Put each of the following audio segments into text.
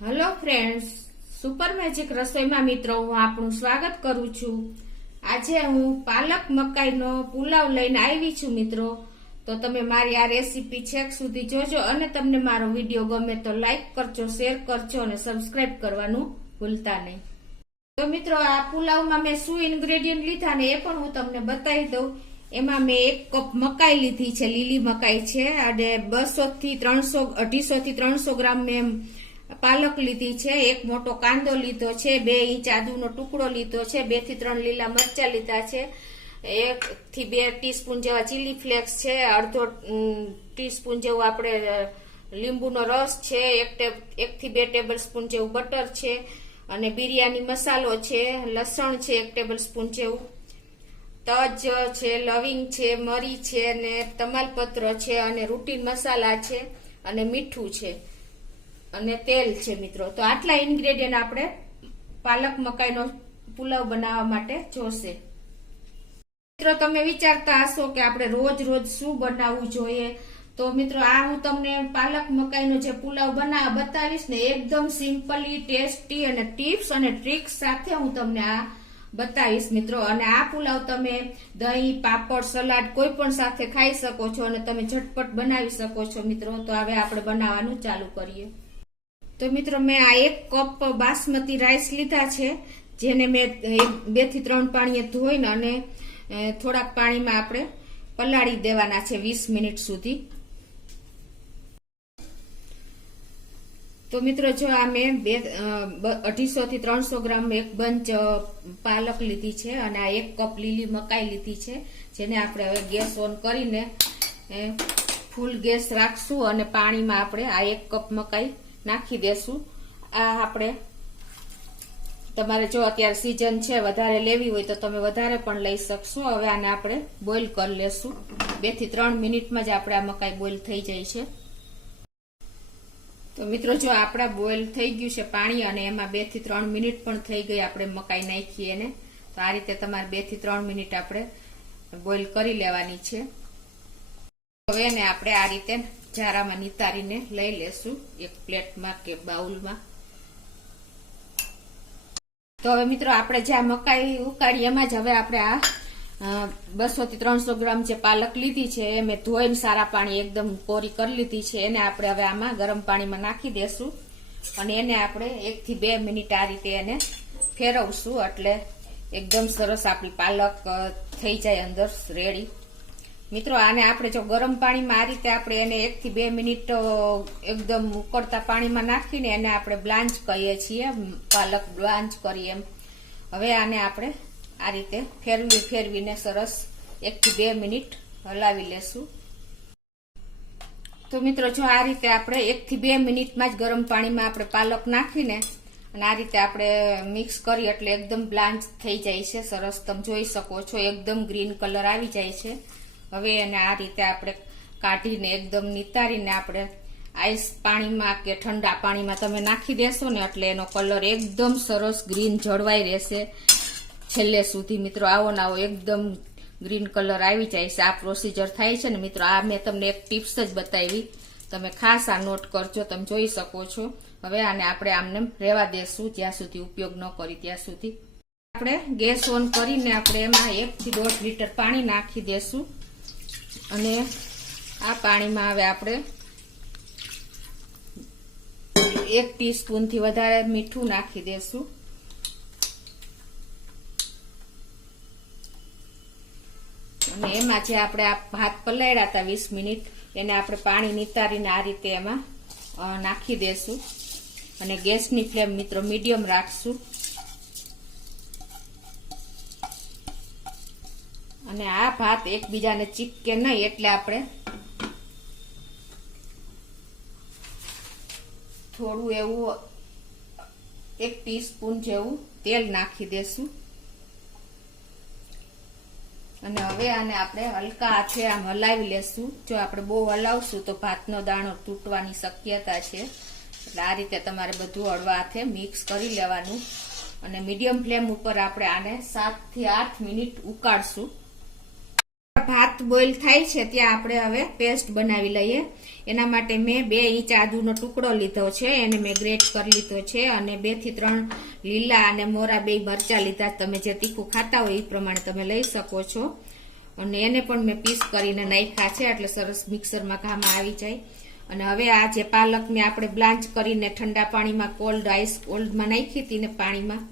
Hello friends, super magic રસોઈમાં મિત્રો હું આપનું સ્વાગત કરું છું। આજે હું પાલક મકાઈનો પુલાવ લઈને આવી છું મિત્રો। તો તમે મારી આ રેસીપી છેક સુધી જોજો અને તમને મારો વિડીયો ગમે તો લાઈક કરજો, શેર કરજો અને સબસ્ક્રાઇબ કરવાનું ભૂલતા નહીં। તો મિત્રો આ પુલાવમાં મેં શું ઇન્ગ્રેડિયન્ટ લીધા ને એ પણ હું તમને બતાવી દઉં। એમાં મેં 1 કપ મકાઈ લીધી છે, લીલી મકાઈ છે, અને 250 થી 300 ગ્રામ મેં પાલક લીધી છે, 1 મોટો કાંદો લીધો છે, 2 ઇંચ આદુનો ટુકડો લીધો છે, 2 થી 3 લીલા મરચા લીધા છે, 1 થી 2 ટીસ્પૂન જેવા ચીલી ફ્લેક્સ છે, અડધો ટીસ્પૂન જેવું આપણે લીંબુનો રસ છે, 1 થી 2 ટેબલ સ્પૂન જેવું બટર છે, અને બિરયાની મસાલો છે, લસણ છે 1 ટેબલ સ્પૂન જેવું, તજ છે, લવિંગ છે, મરી છે, અને તમાલપત્ર છે, અને રૂટીન મસાલા છે, અને મીઠું છે, અને તેલ છે મિત્રો। તો આટલા ઇન્ગ્રેડિયન્ટ આપણે પાલક મકાઈનો પુલાવ બનાવવા માટે જોશે। મિત્રો તમે વિચારતા હશો કે આપણે રોજ રોજ શું બનાવવું જોઈએ, તો મિત્રો આ હું તમને પાલક મકાઈનો જે પુલાવ બતાવીશ ને એકદમ સિમ્પલી ટેસ્ટી અને ટિપ્સ અને ટ્રિક્સ સાથે હું તમને આ બતાવીશ મિત્રો। અને આ પુલાવ તમે દહીં, પાપડ, સલાડ કોઈ પણ સાથે ખાઈ શકો છો અને તમે ઝટપટ બનાવી શકો છો મિત્રો। તો હવે આપણે બનાવવાનું ચાલુ કરીએ। તો મિત્રો મેં આ 1 કપ બાસમતી રાઈસ લીધા છે, જેને મેં 2 થી 3 પાણીએ ધોઈને અને થોડાક પાણીમાં આપણે પલાળી દેવાના છે 20 મિનિટ સુધી। તો મિત્રો જો આ મેં 250 થી 300 ગ્રામ 1 બંચ પાલક લીધી છે, અને આ 1 કપ લીલી મકાઈ લીધી છે, જેને આપણે હવે ગેસ ઓન કરીને ફૂલ ગેસ રાખશું અને પાણીમાં આપણે આ 1 કપ મકાઈ નાખી દેશું। આ આપણે તમારે જો અત્યારે સીઝન છે વધારે લેવી હોય તો તમે વધારે પણ લઈ શકશો। હવે આને આપણે બોઇલ કરી લેશું, 2 થી 3 મિનિટમાં જ આપણે આ મકાઈ બોઇલ થઈ જાય છે। તો મિત્રો જો આપણા બોઇલ થઈ ગયું છે પાણી, અને એમાં 2 થી 3 મિનિટ પણ થઈ ગઈ આપણે મકાઈ નાખીએ એને। તો આ રીતે તમારે 2 થી 3 મિનિટ આપણે બોઇલ કરી લેવાની છે। હવે એને આપણે આ રીતે જારામાં નિતારીને લઈ લેશું એક પ્લેટમાં કે બાઉલમાં। તો હવે મિત્રો આપણે જે મકાઈ ઉકાળી એમાં જ હવે આપણે આ 200 થી 300 ગ્રામ જે પાલક લીધી છે એ મેં ધોઈને સારા પાણી એકદમ કોરી કરી લીધી છે, એને આપણે હવે આમાં ગરમ પાણીમાં નાખી દેશું અને એને આપણે 1 થી 2 મિનિટ આ રીતે એને ફેરવશું, એટલે એકદમ સરસ આપણી પાલક થઈ જાય અંદર રેડી। મિત્રો આને આપણે જો ગરમ પાણીમાં આ રીતે આપણે એને 1 થી 2 મિનિટ એકદમ ઉકળતા પાણીમાં નાખીને એને આપણે બ્લાન્ચ કહીએ છીએ, પાલક બ્લાન્ચ કરીએ એમ। હવે આને આપણે આ રીતે ફેરવીને સરસ 1 થી 2 મિનિટ હલાવી લેશું। તો મિત્રો જો આ રીતે આપણે 1 થી 2 મિનિટમાં જ ગરમ પાણીમાં આપણે પાલક નાખીને અને આ રીતે આપણે મિક્સ કરી એટલે એકદમ બ્લાન્ચ થઈ જાય છે સરસ, તમે જોઈ શકો છો એકદમ ગ્રીન કલર આવી જાય છે। હવે એને આ રીતે આપણે કાઢીને એકદમ નિતારીને આપણે આઈસ પાણીમાં કે ઠંડા પાણીમાં તમે નાખી દેશો ને એટલે એનો કલર એકદમ સરસ ગ્રીન જળવાઈ રહેશે છેલ્લે સુધી। મિત્રો આવો ને આવો એકદમ ગ્રીન કલર આવી જાય છે। આ પ્રોસીજર થાય છે ને મિત્રો, આ મેં તમને એક ટિપ્સ જ બતાવી, તમે ખાસ આ નોટ કરજો, તમે જોઈ શકો છો। હવે આને આપણે આમને રહેવા દેશું જ્યાં સુધી ઉપયોગ ન કરી ત્યાં સુધી। આપણે ગેસ ઓન કરીને આપણે એમાં 1 થી 1.5 લીટર પાણી નાખી દેશું, અને આ પાણીમાં હવે આપણે 1 ટીસ્પૂન થી વધારે મીઠું નાખી દેશું, અને એમાં જે આપણે આ ભાત પલાળ્યા હતા 20 મિનિટ એને આપણે પાણી નિતારીને આ રીતે એમાં નાખી દેશું, અને ગેસની ફ્લેમ મિત્રો મીડિયમ રાખશું। અને આ ભાત એકબીજાને ચીપકે નહીં એટલે આપણે થોડું એવું 1 ટીસ્પૂન જેવું તેલ નાખી દેશું, અને હવે આને આપણે હલકા હાથે આમ હલાવી લેશું। જો આપણે બહુ હલાવશું તો ભાતનો દાણો તૂટવાની શક્યતા છે, એટલે આ રીતે તમારે બધું હળવા હાથે મિક્સ કરી લેવાનું, અને મીડિયમ ફ્લેમ ઉપર આપણે આને 7 થી 8 મિનિટ ઉકાળશું। ભાત બોઇલ થાય છે ત્યાં આપણે હવે પેસ્ટ બનાવી લઈએ. એના માટે મેં 2 ઇંચ આદુનો ટુકડો લીધો છે, એને મેં ગ્રેટ કરી લીધો છે, અને 2 થી 3 લીલા અને મોરા 2 મરચા લીધા. તમે જે તીખું ખાતા હોય એ પ્રમાણે તમે લઈ શકો છો. અને એને પણ મેં પીસ કરીને નાખ્યા છે, એટલે સરસ મિક્સરમાં ઘામાં આવી જાય. અને હવે આ જે પાલકને આપણે બ્લાન્ચ કરીને ઠંડા પાણીમાં કોલ્ડમાં નાખી હતી ને પાણીમાં,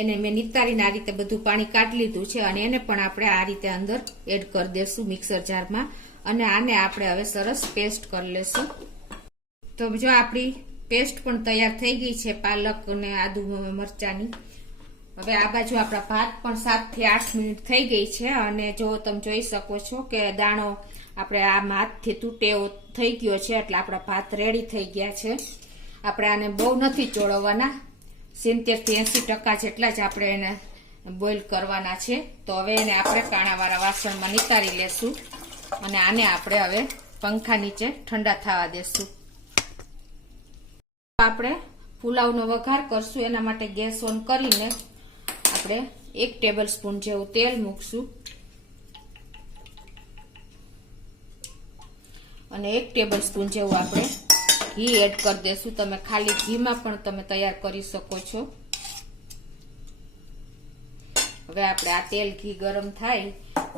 એને મેં નિતારીને આ રીતે બધું પાણી કાઢી લીધું છે. અને એને પણ આપણે આ રીતે અંદર એડ કરી દેશું મિક્સર જારમાં. અને આને આપણે હવે સરસ પેસ્ટ કરી લેશું. તો જો આપણી પેસ્ટ પણ તૈયાર થઈ ગઈ છે પાલક અને આદુ મરચાની. હવે આ બાજુ આપણા ભાત પણ 7 થી 8 મિનિટ થઈ ગઈ છે. અને જો તમે જોઈ શકો છો કે દાણો આપણે આ હાથથી તૂટે એવો થઈ ગયો છે, એટલે આપણા ભાત રેડી થઈ ગયા છે. આપણે આને બહુ નથી ચોળવવાના, 70 થી 80% જેટલા જ આપણે એને બોઇલ કરવાના છે. તો હવે એને આપણે કાણાવાળા વાસણમાં નિતારી લેશું. અને આને આપણે હવે પંખા નીચે ઠંડા થવા દેશું. આપણે પુલાવનો વઘાર કરશું. એના માટે ગેસ ઓન કરીને આપણે 1 ટેબલ સ્પૂન જેવું તેલ મૂકશું અને 1 ટેબલ સ્પૂન જેવું આપણે ઘી એડ કરી દેશું. તમે ખાલી ઘીમાં પણ તમે તૈયાર કરી શકો છો. હવે આપણે આ તેલ ઘી ગરમ થાય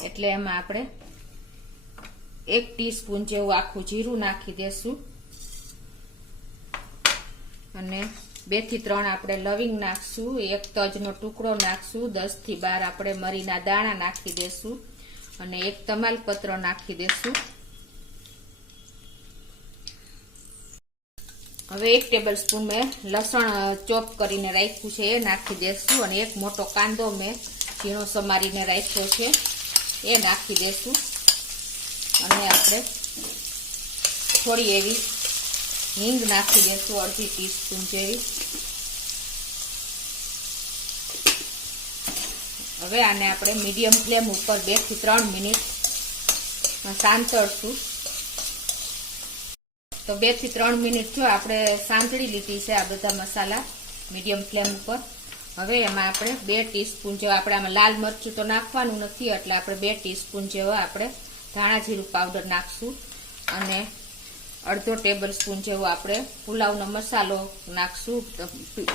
એટલે એમાં આપણે 1 ટીસ્પૂન જેવું આખું જીરું નાખી દેશું. અને 2 થી 3 આપણે લવિંગ નાખશું, 1 તજનો ટુકડો નાખશું, 10 થી 12 આપણે મરીના દાણા નાખી દેશું, અને 1 તમાલપત્ર નાખી દેશું. હવે 1 ટેબલ સ્પૂન મેં લસણ ચોપ કરીને રાખ્યું છે એ નાખી દેશું. અને 1 મોટો કાંદો મેં ઝીણો સમારીને રાખ્યો છે એ નાખી દેશું. અને આપણે થોડી એવી હિંગ નાખી દેશું, 1/2 ટીસ્પૂન જેવી. હવે આને આપણે મીડિયમ ફ્લેમ ઉપર 2 થી 3 મિનિટ સાંતળશું. તો 2 થી 3 મિનિટ જો આપણે સાંતળી લીધી છે આ બધા મસાલા મીડિયમ ફ્લેમ ઉપર. હવે એમાં આપણે 2 ટીસ્પૂન જેવા, આપણે આમાં લાલ મરચું તો નાખવાનું નથી, એટલે આપણે 2 ટીસ્પૂન જેવા આપણે ધાણા જીરું પાવડર નાખશું. અને 1/2 ટેબલ સ્પૂન જેવો આપણે પુલાવનો મસાલો નાખશું.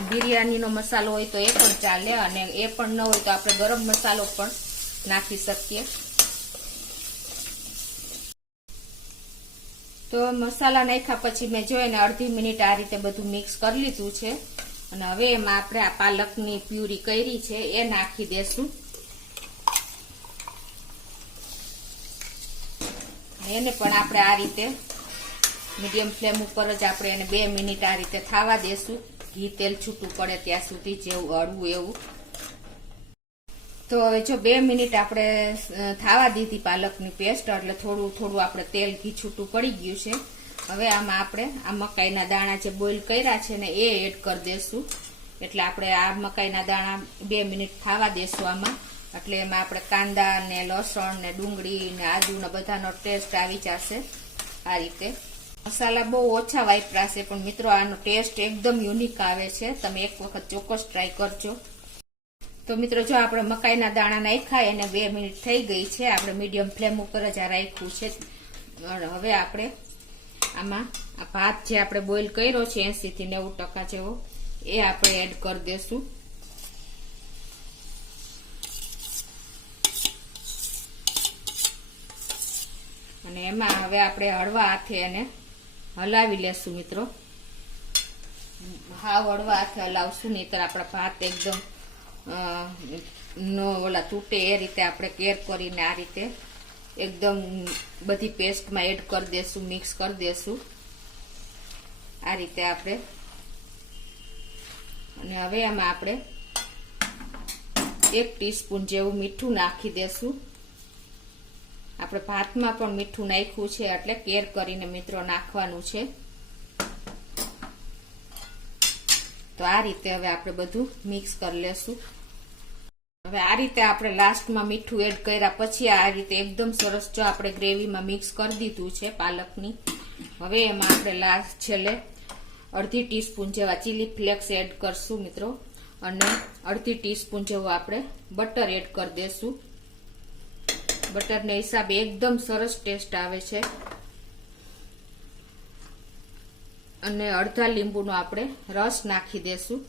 બિરયાનીનો મસાલો હોય તો એ પણ ચાલે, અને એ પણ ન હોય તો આપણે ગરમ મસાલો પણ નાખી શકીએ. તો મસાલા નાખ્યા પછી મેં જોઈને 1/2 મિનિટ આ રીતે બધું મિક્સ કરી લીધું છે. અને હવે એમાં આપણે આ પાલકની પ્યુરી કરી છે એ નાખી દેશું. એને પણ આપણે આ રીતે મીડિયમ ફ્લેમ ઉપર જ આપણે એને 2 મિનિટ આ રીતે થવા દેશું, ઘી તેલ છૂટું પડે ત્યાં સુધી, જેવું હળવું એવું. તો હવે જો 2 મિનિટ આપણે થવા દીધી પાલકની પેસ્ટ, એટલે થોડું થોડું આપણે તેલ ઘી છૂટું પડી ગયું છે. હવે આમાં આપણે આ મકાઈના દાણા જે બોઇલ કર્યા છે ને એ એડ કરી દેશું. એટલે આપણે આ મકાઈના દાણા 2 મિનિટ થવા દેશું આમાં. એટલે એમાં આપણે કાંદા ને લસણ ને ડુંગળી ને આદુ ને બધાનો ટેસ્ટ આવી જશે. આ રીતે મસાલા બહુ ઓછા વાપર્યા છે, પણ મિત્રો આનો ટેસ્ટ એકદમ યુનિક આવે છે. તમે એક વખત ચોક્કસ ટ્રાય કરજો. તો મિત્રો જો આપણે મકાઈના દાણા નાખ્યા એને 2 મિનિટ થઈ ગઈ છે. આપણે મીડિયમ ફ્લેમ ઉપર જ આ રાખ્યું છે. હવે આપણે આમાં આ ભાત જે આપણે બોઇલ કર્યો છે 80 થી 90% જેવો, એ આપણે એડ કરી દેશું. અને એમાં હવે આપણે હળવા હાથે એને હલાવી લેશું મિત્રો. હાવ હળવા હાથે હલાવશું, નહીતર આપણા ભાત એકદમ નો ઓલા તૂટે એ રીતે આપણે કેર કરીને આ રીતે એકદમ બધી પેસ્ટમાં એડ કરી દેશું, મિક્સ કરી દેશું આ રીતે આપણે. અને હવે આમાં આપણે 1 ટીસ્પૂન જેવું મીઠું નાખી દેશું. આપણે ભાતમાં પણ મીઠું નાખ્યું છે, એટલે કેર કરીને મિત્રો નાખવાનું છે. તો આ રીતે હવે આપણે બધું મિક્સ કરી લેશું. હવે આ રીતે આપણે લાસ્ટમાં મીઠું એડ કર્યા પછી આ રીતે એકદમ સરસ જો આપણે ગ્રેવીમાં મિક્સ કરી દીધું છે પાલકની. હવે એમાં આપણે લાસ્ટ છેલ્લે 1/2 ટીસ્પૂન જેવા ચીલી ફ્લેક્સ એડ કરશું મિત્રો. અને 1/2 ટીસ્પૂન જેવું આપણે બટર એડ કરી દેશું. બટરને હિસાબે એકદમ સરસ ટેસ્ટ આવે છે. અને અડધા લીંબુનો આપણે રસ નાખી દેશું.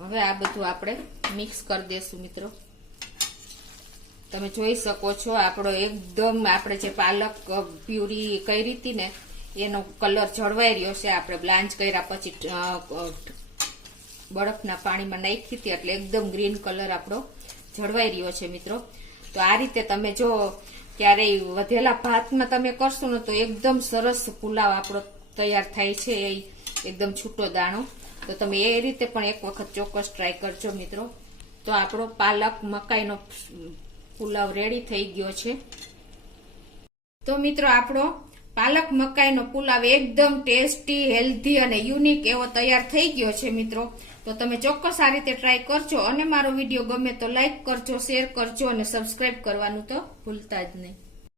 હવે આ બધું આપણે મિક્સ કરી દેશું મિત્રો. તમે જોઈ શકો છો આપણો એકદમ આપણે જે પાલક પ્યુરી કરી હતી ને એનો કલર જળવાઈ રહ્યો છે. આપણે બ્લાન્ચ કર્યા પછી બરફના પાણીમાં નાખી હતી એટલે એકદમ ગ્રીન કલર આપણો જળવાઈ રહ્યો છે મિત્રો. તો આ રીતે તમે જો ક્યારેય વધેલા ભાતમાં તમે કરશો ને તો એકદમ સરસ પુલાવ આપણો તૈયાર થાય છે. એ એકદમ છૂટો દાણો. તો તમે એ રીતે પણ એક વખત ચોક્કસ ટ્રાય કરજો મિત્રો. તો આપણો પાલક મકાઈનો પુલાવ રેડી થઈ ગયો છે. તો મિત્રો આપણો પાલક મકાઈનો પુલાવ એકદમ ટેસ્ટી, હેલ્ધી અને યુનિક એવો તૈયાર થઈ ગયો છે મિત્રો. તો તમે ચોક્કસ આ રીતે ટ્રાય કરજો. અને મારો વિડીયો ગમે તો લાઈક કરજો, શેર કરજો અને સબસ્ક્રાઇબ કરવાનું તો ભૂલતા જ નહીં.